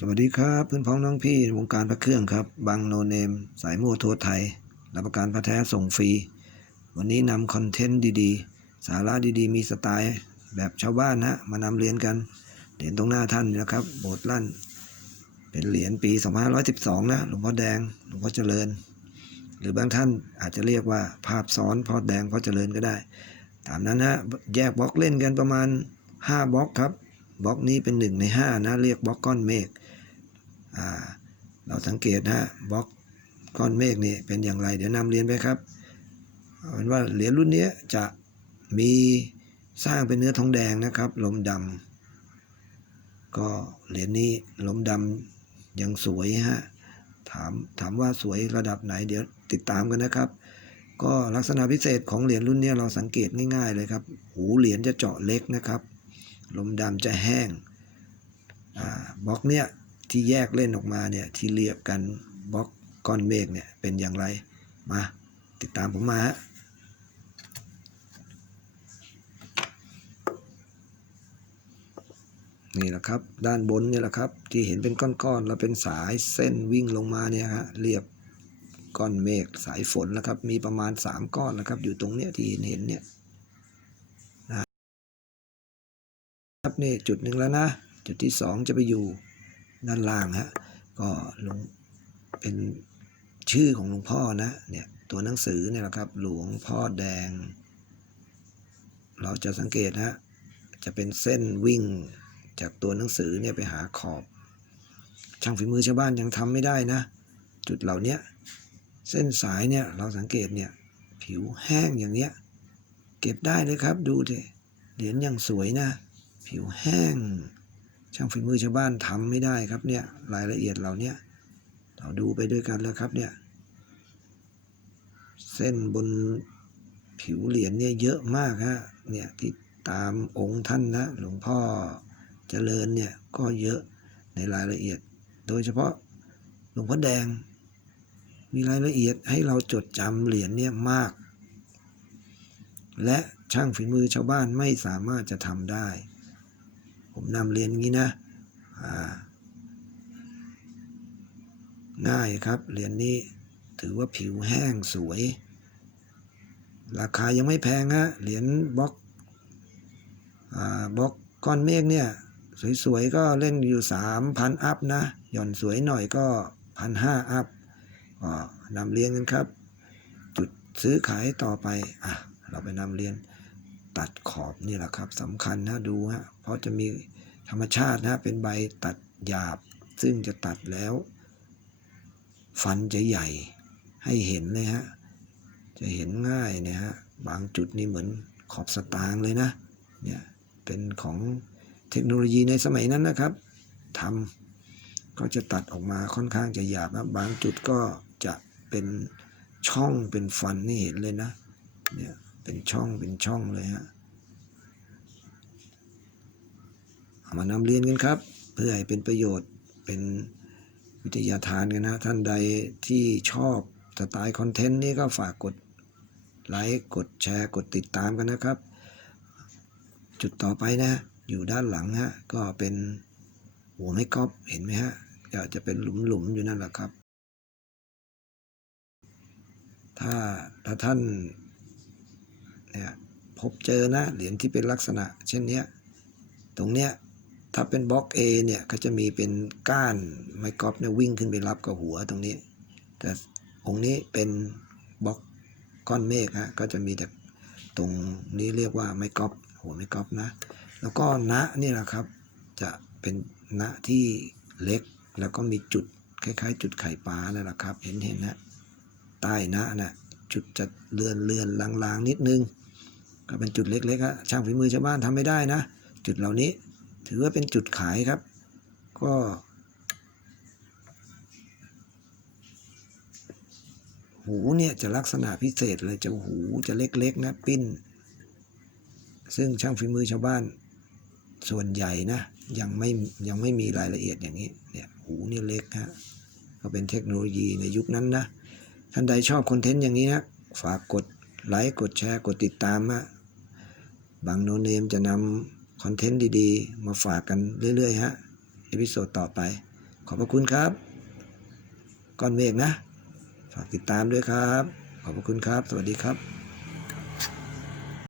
สวัสดีครับเพื่อนพ้องน้องพี่วงการพระเครื่องครับบังโนเนม สายมั่วทั่วไทย รับประกันพระแท้ส่งฟรี วันนี้นำคอนเทนต์ดีๆ สาระดีๆ มีสไตล์แบบชาวบ้านนะมานำเรียนกัน เหรียญตรงหน้าท่านนะครับ โบสถ์ลั่น เป็นเหรียญปี 2512 นะหลวงพ่อแดงหลวงพ่อเจริญ หรือบางท่านอาจจะเรียกว่าภาพซ้อนพ่อแดงพ่อเจริญก็ได้ ตามนั้นฮะแยกบล็อกเล่นกันประมาณ 5บล็อกครับบล็อกนี้เป็นหนึ่งใน 5 นะ เรียกบล็อกก้อนเมฆ เราสังเกตนะฮะบล็อกก้อนเมฆนี่เป็นอย่างไร เดี๋ยวนำเรียนไปครับเป็นว่าเหรียญรุ่นนี้จะมีสร้างเป็นเนื้อทองแดงนะครับลมดำก็เหรียญนี้ลมดำยังสวยฮะถามถามว่าสวยระดับไหน เดี๋ยวติดตามกันนะครับ ก็ลักษณะพิเศษของเหรียญรุ่นนี้เราสังเกตง่ายๆเลยครับ หูเหรียญจะเจาะเล็กนะครับ ลมดำจะแห้งบล็อกเนี่ย ที่แยกเล่นออกมาเนี่ยที่เรียบกันบล็อกก้อนเมฆเนี่ยเป็นอย่างไรมาติดตามผมมาฮะนี่แหละครับด้านบนเนี่ยแหละครับที่เห็นเป็นก้อนๆแล้วเป็นสายเส้นวิ่งลงมาเนี่ยฮะเรียบก้อนเมฆสายฝนนะครับ มีประมาณ 3 ก้อนนะครับ อยู่ตรงเนี้ยที่เห็นเห็นเนี่ยนะครับนี่จุดหนึ่งแล้วนะ จุดที่สองจะไปอยู่ ด้านล่างฮะก็หลวงเป็นชื่อของหลวงพ่อนะเนี่ยตัวหนังสือเนี่ยแหละครับหลวงพ่อแดง เราจะสังเกตฮะจะเป็นเส้นวิ่งจากตัวหนังสือเนี่ยไปหาขอบ ช่างฝีมือชาวบ้านยังทำไม่ได้นะ จุดเหล่านี้เส้นสายเนี่ยเราสังเกตเนี่ยผิวแห้งอย่างเนี้ยเก็บได้เลยครับดูดิเหรียญยังสวยนะ ผิวแห้ง ช่างฝีมือชาวบ้านทำไม่ได้ครับเนี่ยรายละเอียดเหล่านี้เราดูไปด้วยกันแล้วครับเนี่ยเส้นบนผิวเหรียญเนี่ยเยอะมากฮะเนี่ยที่ตามองค์ท่านนะหลวงพ่อเจริญเนี่ยก็เยอะในรายละเอียด โดยเฉพาะหลวงพ่อแดง มีรายละเอียดให้เราจดจำเหรียญเนี่ยมาก และช่างฝีมือชาวบ้านไม่สามารถจะทำได้ ผมนำเรียนงี้นะง่ายครับเหรียญนี้ถือว่าผิวแห้งสวย ราคายังไม่แพงฮะเหรียญบล็อกอบล็อกก้อนเมฆเนี่ย สวยๆ ก็เล่นอยู่สามพันอัพนะ หย่อนสวยหน่อยก็พันห้าอัพก็นำเรียนกันครับ จุดซื้อขายต่อไป อะ เราไปนำเรียน ตัดขอบนี่แหละครับสำคัญนะดูฮะเพราะจะมีธรรมชาตินะเป็นใบตัดหยาบ ซึ่งจะตัดแล้ว ฟันจะใหญ่ให้เห็นเลยฮะจะเห็นง่ายนี่ยฮะบางจุดนี่เหมือนขอบสตางเลยนะเนี่ยเป็นของเทคโนโลยีในสมัยนั้นนะครับทำก็จะตัดออกมาค่อนข้างจะหยาบนะบางจุดก็จะเป็นช่องเป็นฟันนี่เห็นเลยนะเนี่ย เป็นช่องเป็นช่องเลยฮะเอามานำเรียนกันครับ เพื่อให้เป็นประโยชน์เป็นวิทยาทานกันนะท่านใดที่ชอบสไตล์คอนเทนต์นี้ก็ฝากกดไลค์กดแชร์กดติดตามกันนะครับ จุดต่อไปนะ อยู่ด้านหลังฮะก็เป็นหัวไม้กอล์ฟเห็นไหมฮะจะจะเป็นหลุมๆอยู่นั่นแหละครับ ถ้าถ้าท่าน เนี่ยพบเจอนะเหรียญที่เป็นลักษณะ เช่นนี้ตรงเนี้ยถ้าเป็นบล็อก A เนี่ยก็จะมีเป็นก้านไม้กอล์ฟเนี่ยวิ่งขึ้นไปรับกับหัวตรงนี้ แต่องค์นี้เป็นบล็อกก้อนเมฆฮะก็จะมีแต่ตรงนี้เรียกว่าไม้กอล์ฟหัวไม้กอล์ฟนะ แล้วก็ณนี่แหละครับ จะเป็นณที่เล็กแล้วก็มีจุดคล้ายๆ จุดไข่ปลานั่นแหละครับ เห็นเห็นนะใต้ณน่ะ จุดจะเลือนเลือนลางๆนิดนึง ก็เป็นจุดเล็กๆฮะช่างฝีมือชาวบ้านทำไม่ได้นะ จุดเหล่านี้ถือว่าเป็นจุดขายครับ ก็หูเนี่ยจะลักษณะพิเศษเลยจะหูจะเล็กๆนะปิ้น ซึ่งช่างฝีมือชาวบ้านส่วนใหญ่นะยังไม่ยังไม่มีรายละเอียดอย่างนี้เนี่ยหูเนี่ยเล็กฮะก็เป็นเทคโนโลยีในยุคนั้นนะ ท่านใดชอบคอนเทนต์อย่างนี้นะฝากกดไลค์กดแชร์กดติดตามฮะบางโนเนมจะนำคอนเทนต์ดีๆ มาฝากกันเรื่อยๆฮะเอพิโซดต่อไป ขอบพระคุณครับ ก้อนเมฆนะ ฝากติดตามด้วยครับ ขอบพระคุณครับ สวัสดีครับ